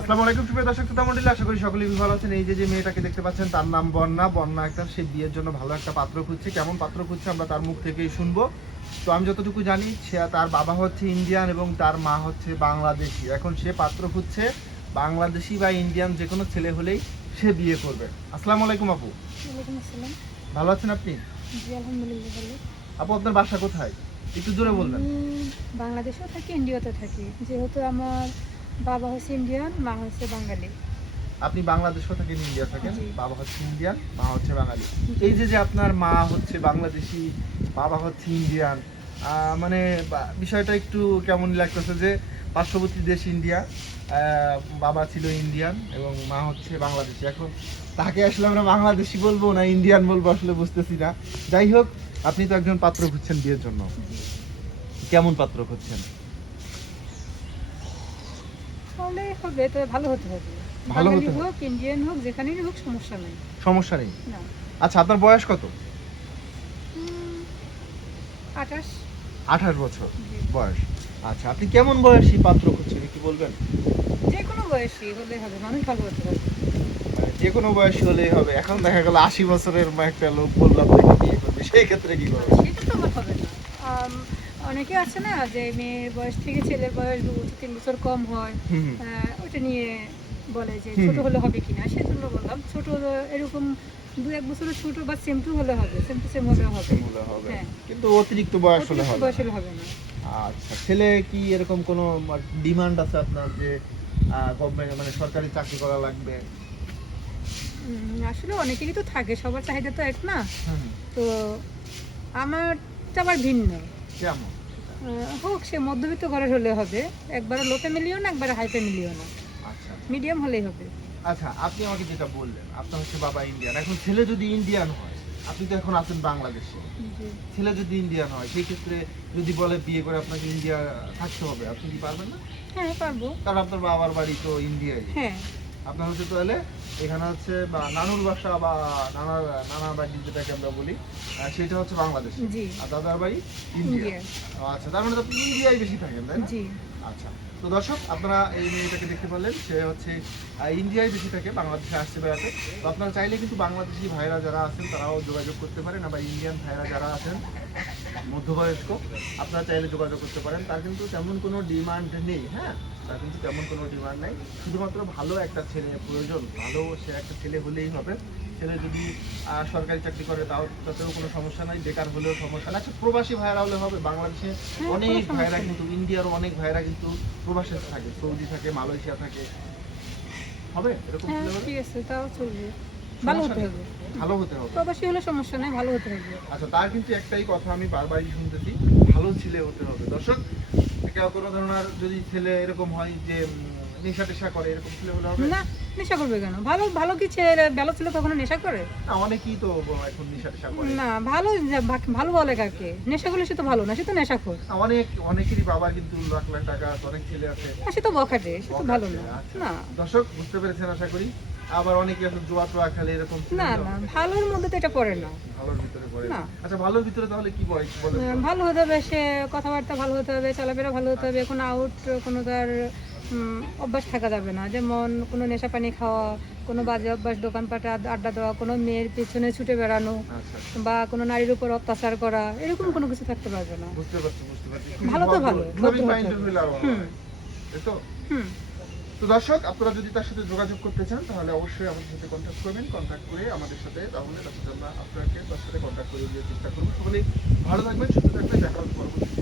আসসালামু আলাইকুম সুপ্রিয় দর্শক শ্রোতা মণ্ডলী আশা করি সকলেই ভালো আছেন। এই যে যে মেয়েটাকে দেখতে পাচ্ছেন তার নাম বন্যা। বন্যা একটা সে বিয়ের জন্য ভালো একটা পাত্র খুঁজছে। কেমন পাত্র খুঁজছে আমরা তার মুখ থেকেই শুনব। তো আমি যতটুকু জানি সে তার বাবা হচ্ছে ইন্ডিয়ান এবং তার মা হচ্ছে বাংলাদেশি। এখন সে পাত্র খুঁজছে বাংলাদেশি বা ইন্ডিয়ান যে কোনো ছেলে হলেই সে বিয়ে করবে। আসসালামু আলাইকুম আপু। ভালো আছেন আপনি? আপু আপনার বাসা কোথায়? একটু জোরে বলবেন। বাংলাদেশেও থাকি ইন্ডিয়াতে থাকি। যেহেতু আমার বাবা হচ্ছে ইন্ডিয়ান মা হচ্ছে বাঙালি। আপনি বাংলাদেশ থাকেন ইন্ডিয়া থাকেন বাবা হচ্ছে ইন্ডিয়ান মা হচ্ছে বাঙালি। এই যে যে আপনার মা হচ্ছে বাংলাদেশি বাবা হচ্ছে ইন্ডিয়ান মানে বিষয়টা একটু কেমন লাগতেছে যে পার্শ্ববর্তী দেশ ইন্ডিয়া বাবা ছিল ইন্ডিয়ান এবং মা হচ্ছে বাংলাদেশি। এখন তাকে আসলে আমরা বাংলাদেশি বলব না ইন্ডিয়ান বলব আসলে বুঝতেছি না। যাই হোক আপনি তো একজন পাত্র খুঁজছেন বিয়ের জন্য। কেমন পাত্র খুঁজছেন? তাহলে হবে তবে ভালো হতে হবে। ভালো হতে হবে। হোক ইন্ডিয়ান হোক যেখানেই হোক সমস্যা নেই। সমস্যা নেই? না। আচ্ছা আপনার বয়স কত? আঠাশ। আঠাশ বছর বয়স। আচ্ছা আপনি কেমন বয়সী পাত্র খুঁজছেন কি বলবেন? যে কোনো বয়সী হলে হবে মানুষ ভালো হতে হবে মানে যে কোনো বয়সী হলেই হবে। এখন দেখা গেল আশি বছরের একটা লোক বললাম বিয়ে করবে। সেই ক্ষেত্রে কি করবে? সেটা তো আমার হবে না। অনেকে আছে না যে মেয়ের বয়স থেকে ছেলের বয়স দু বছর তিন বছর কম হয়। ওটা নিয়ে বলে যে ছোট হলে হবে কিনা সেজন্য বললাম ছোট এরকম দু এক বছরের ছোট বা সেম টু হলে হবে সেম টু সেম হলে হবে। হ্যাঁ। কিন্তু অতিরিক্ত বয়স হলে হবে বয়স হলে হবে না। আচ্ছা ছেলে কি এরকম কোনো ডিমান্ড আছে আপনার যে গভর্নমেন্ট মানে সরকারি চাকরি করা লাগবে? আসলে অনেকেরই তো থাকে সবার চাহিদা তো এক না। তো আমারটা আবার ভিন্ন। কেমন? হোক সে মধ্যবিত্ত ঘরের হলে হবে। একবারে লো ফ্যামিলিও না একবারে হাই ফ্যামিলিও না। আচ্ছা। মিডিয়াম হলেই হবে। আচ্ছা আপনি আমাকে যেটা বললেন আপনার হচ্ছে বাবা ইন্ডিয়ান এখন ছেলে যদি ইন্ডিয়ান হয় আপনি তো এখন আছেন বাংলাদেশে। ছেলে যদি ইন্ডিয়ান হয় সেই ক্ষেত্রে যদি বলে বিয়ে করে আপনাকে ইন্ডিয়া থাকতে হবে আপনি কি পারবেন না? হ্যাঁ পারব। কারণ আপনার বাবার বাড়ি তো ইন্ডিয়ায় হ্যাঁ। আপনার হচ্ছে তাহলে এখানে হচ্ছে বা নানুর বাসা বা নানা নানার বাড়ি যেটাকে আমরা বলি সেটা হচ্ছে বাংলাদেশ। জি। আর দাদার বাড়ি ইন্ডিয়া। আচ্ছা তার মানে তো আপনি ইন্ডিয়ায় বেশি থাকেন তাই না? জি। আচ্ছা তো দর্শক আপনারা এই মেয়েটাকে দেখতে পারলেন সে হচ্ছে ইন্ডিয়ায় বেশি থাকে বাংলাদেশে আসছে বেড়াতে। তো আপনারা চাইলে কিন্তু বাংলাদেশি ভাইরা যারা আছেন তারাও যোগাযোগ করতে পারেন আবার ইন্ডিয়ান ভাইরা যারা আছেন মধ্যবয়স্ক আপনারা চাইলে যোগাযোগ করতে পারেন। তার কিন্তু তেমন কোনো ডিমান্ড নেই হ্যাঁ? তার কিন্তু তেমন কোনো ডিমান্ড নাই। শুধুমাত্র ভালো একটা ছেলে প্রয়োজন ভালো সে একটা ছেলে হলেই হবে। ছেলে যদি সরকারি চাকরি করে তাও তাতেও কোনো সমস্যা নাই বেকার হলেও সমস্যা নাই। আচ্ছা প্রবাসী ভাইরা হলে হবে বাংলাদেশে হ্যাঁ, অনেক ভাইরা কিন্তু ইন্ডিয়ার অনেক ভাইরা কিন্তু প্রবাসে থাকে সৌদি থাকে মালয়েশিয়া থাকে। হবে? এরকম হ্যাঁ? ঠিক আছে তাও চলবে। ভালো হতে হবে। ভালো হতে হবে। প্রবাসী হলে সমস্যা নেই ভালো হতে হবে। আচ্ছা তার কিন্তু একটাই কথা আমি বারবারই শুনতেছি ভালো ছেলে হতে হবে। দর্শক কেউ কোনো ধরনের যদি ছেলে এরকম হয় যে নেশা টেশা করে এরকম ছেলে হলে হবে? না নেশা করবে কেন? ভালো ভালো কি ছেলে ভালো ছেলে কখনো নেশা করে? না অনেকেই তো এখন নেশা টেশা করে। না ভালো ভালো বলে কাকে? নেশা করলে সে তো ভালো না সে তো নেশা কর অনেক অনেকেরই বাবার কিন্তু লাখ লাখ টাকা অনেক ছেলে আছে। সে তো বখাটে সে তো ভালো না। আচ্ছা। না। দর্শক বুঝতে পেরেছেন আশা করি? আবার অনেকে আছে জুয়া টোয়া খেলে এরকম না না ভালোর মধ্যে তো এটা পড়ে না। ভালোর ভিতরে পড়ে না। আচ্ছা ভালোর ভিতরে তাহলে কি বলে ভালো হতে হবে সে কথাবার্তা ভালো হতে হবে চলাফেরা ভালো হতে হবে কোনো আউট কোনো তার অভ্যাস থাকা যাবে না। যেমন কোনো নেশা পানি খাওয়া কোনো বাজে অভ্যাস দোকানপাটে আড- আড্ডা দেওয়া কোনো মেয়ের পিছনে ছুটে বেড়ানো আচ্ছা বা কোনো নারীর উপর অত্যাচার করা এরকম কোনো কিছু থাকতে পারবে না। ভালো তো ভালো, হুম। হুম। তো দর্শক, আপনারা যদি তার সাথে যোগাযোগ করতে চান, তাহলে অবশ্যই আমাদের সাথে কন্ট্যাক্ট করবেন কন্ট্যাক্ট করে আমাদের সাথে তাহলে তার সাথে আমরা আপনাকে তার সাথে কন্ট্যাক্ট করে দিয়ে চেষ্টা করব সকলেই ভালো থাকবেন, সুস্থ থাকবেন, দেখা হবে পরবর্তী।